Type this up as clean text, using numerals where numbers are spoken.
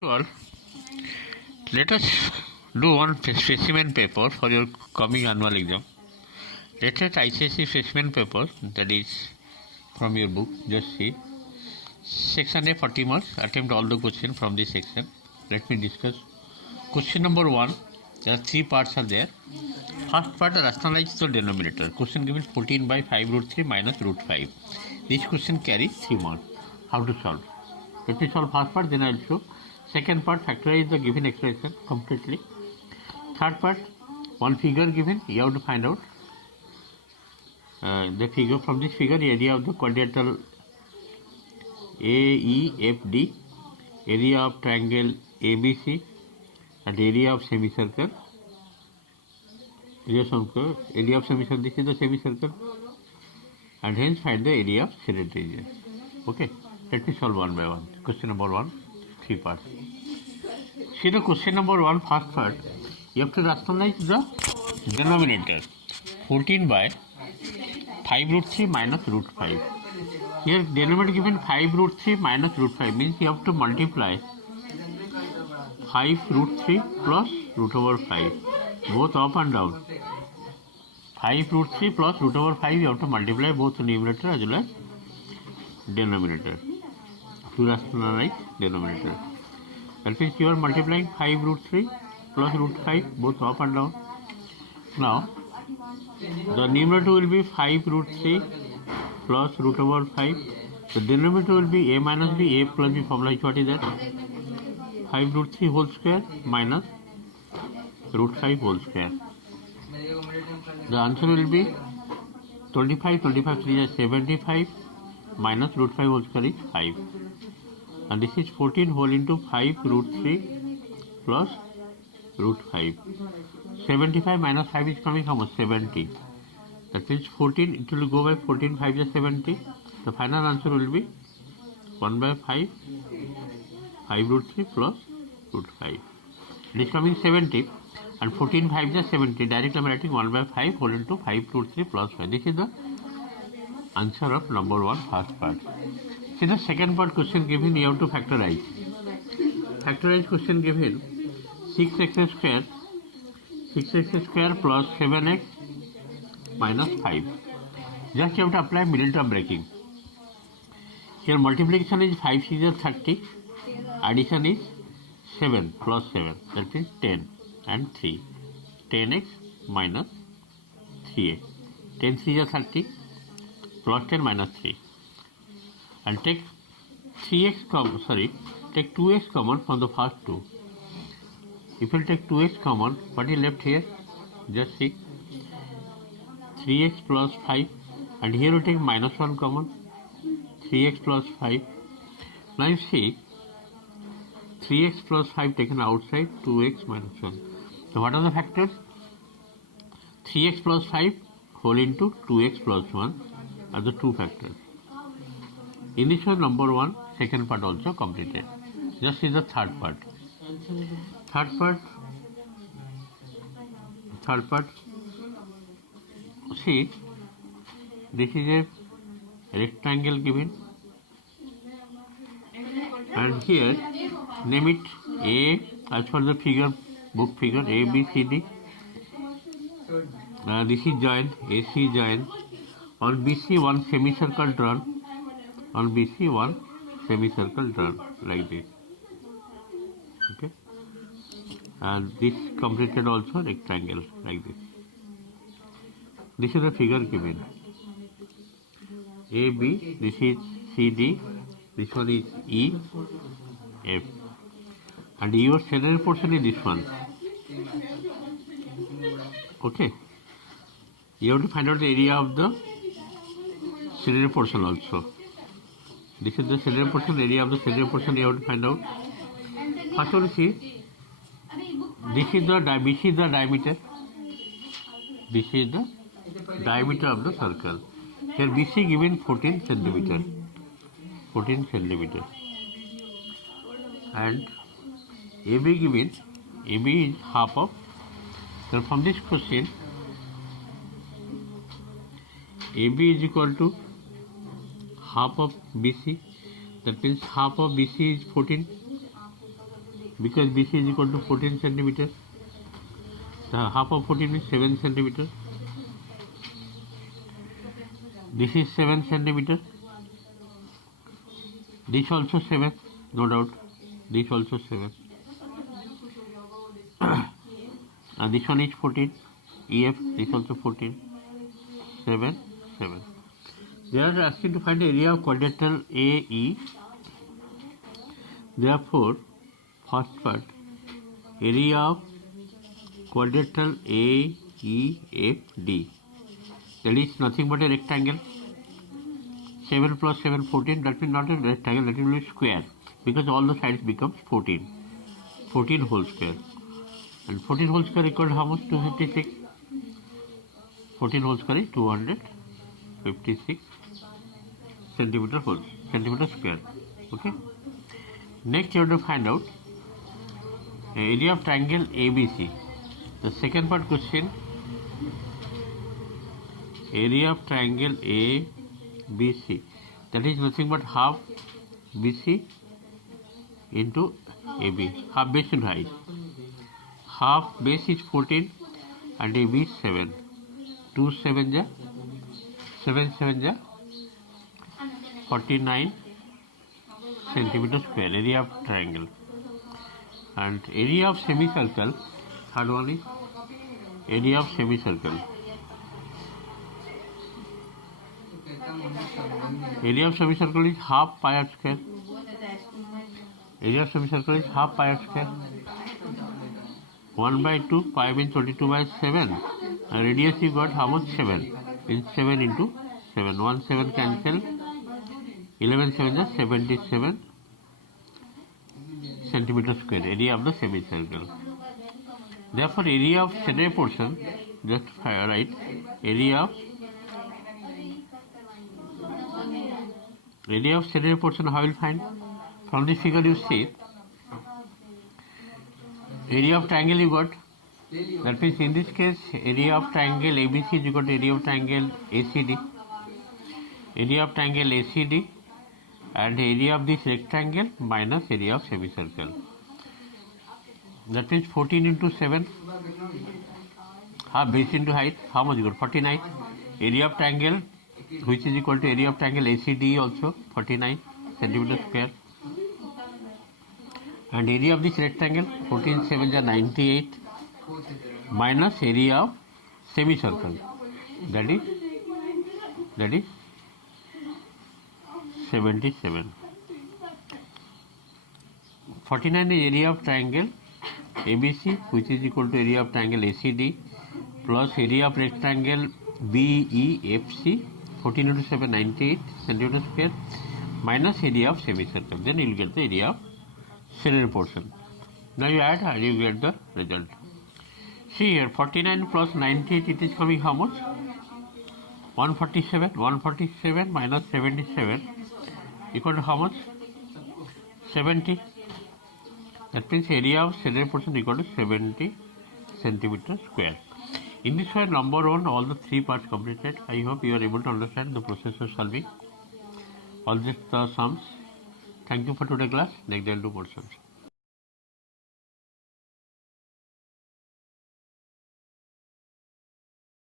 Well, let us do one specimen paper for your coming annual exam. Latest ICSE specimen paper, that is from your book. Just see. Section A 40 marks. Attempt all the questions from this section. Let me discuss. Question number 1. There are 3 parts are there. First part, rationalize the denominator. Question given 14 by 5 root 3 minus root 5. This question carries 3 marks. How to solve? Let me solve first part, then I will show. Second part, factorize the given expression completely. Third part, one figure given, you have to find out the figure. From this figure, area of the quadrilateral AEFD, area of triangle ABC, and area of semicircle. Area of semicircle, this is the semicircle, and hence find the area of shaded region. Okay, let me solve one by one. Question number 1, 3 parts. See the question number 1, first part. You have to rationalize the denominator. 14 by 5 root 3 minus root 5. Here denominator given 5 root 3 minus root 5 means you have to multiply 5 root 3 plus root over 5. Both up and down. 5 root 3 plus root over 5, you have to multiply both numerator as well as denominator to rationalize denominator. That means you are multiplying 5 root 3 plus root 5 both up and down. Now the numerator will be 5 root 3 plus root over 5. The denominator will be a minus b. A plus b formula is what is that? 5 root 3 whole square minus root 5 whole square. The answer will be 25, 3 is 75 minus root 5 whole square is 5. And this is 14 whole into 5 root 3 plus root 5. 75 minus 5 is coming how much? 70. That means 14, it will go by 14, 5 is 70. The final answer will be 1 by 5, 5 root 3 plus root 5. It is coming 70. And 14 5 is 70. Directly I am writing 1 by 5 whole into 5 root 3 plus 5. This is the answer of number 1, first part. See the second part question given, you have to factorize. Factorize question given 6x square plus 7x minus 5. Just you have to apply middle term breaking. Here multiplication is 5 is 30. Addition is 7 plus 7. That is 10 and 3. 10x minus 3x. 10 is 30 plus 10 minus 3. And take 2x common from the first two. If you take 2x common, what is left here? Just see 3x plus 5, and here you take minus 1 common, 3x plus 5. Now you see 3x plus 5 taken outside, 2x minus 1. So what are the factors? 3x plus 5 whole into 2x plus 1 are the two factors. In this one, number 1, second part also completed. Just see the third part. Third part. See, this is a rectangle given, and here name it A as per the figure, book figure A, B, C, D. This is joint, AC joint. On BC, one semicircle drawn. On BC, one semicircle drawn like this. Okay, and this completed also rectangle like this. This is the figure given. AB, this is CD, this one is E, F, and your shaded portion is this one. Okay, you have to find out the area of the shaded portion also. This is the shaded portion, area of the shaded portion you have to find out. First of all, see, this is the diameter. This is the diameter of the circle. Here BC given 14 centimeter. 14 centimeter. And AB given, AB is half of. So from this question, AB is equal to half of BC. That means half of BC is 14. because BC is equal to 14 centimeter. The half of 14 is 7 centimeter. This is 7 centimeter. This also 7, no doubt. This also 7. And this one is 14. EF, this also 14. 7, 7. They are asking to find the area of quadrilateral AE. Therefore, first part, area of quadrilateral AEFD. That is nothing but a rectangle. 7 plus 7, 14. That means not a rectangle, that will be square. Because all the sides becomes 14. 14 whole square. And 14 whole square equal to how much? 256. 14 whole square is 256 centimeter square. Okay. Next you have to find out area of triangle ABC. The second part question, area of triangle ABC, that is nothing but half BC into AB, half base into height. Half base is 14 and AB is 7. 2 7 ja 7 7 ja 49 centimeter square, area of triangle. And area of semicircle, third one is area of semicircle. Area of semicircle is half pi r square. Area of semicircle is half pi r square. 1 by 2, pi means 22 by 7. And radius you got how much? 7. Means 7 into 7. 1 7 cancel. 11 7 is 77 centimeter square, area of the semicircle. Therefore, area of center portion, just write area of center portion. How will find? From this figure you see area of triangle you got. That means in this case area of triangle ABC is equal to area of triangle ACD. Area of triangle ACD and area of this rectangle minus area of semicircle. That means 14 into 7, half base into height, how much you got? 49. Area of triangle which is equal to area of triangle ACD also 49 centimeter square. And area of this rectangle 14 7 is 98 minus area of semicircle, that is 77. 49 is area of triangle ABC which is equal to area of triangle ACD plus area of rectangle BEFC, 14 into 7 98 centimeter square minus area of semicircle. Then you will get the area of center portion. Now you add and you get the result. See here, 49 plus 98, it is coming how much? 147. 147 minus 77 equal to how much? 70. That means area of center portion equal to 70 centimeter square. In this way, number 1, all the 3 parts completed. I hope you are able to understand the process of solving all these sums. Thank you for today's class. Next day I'll do more sums.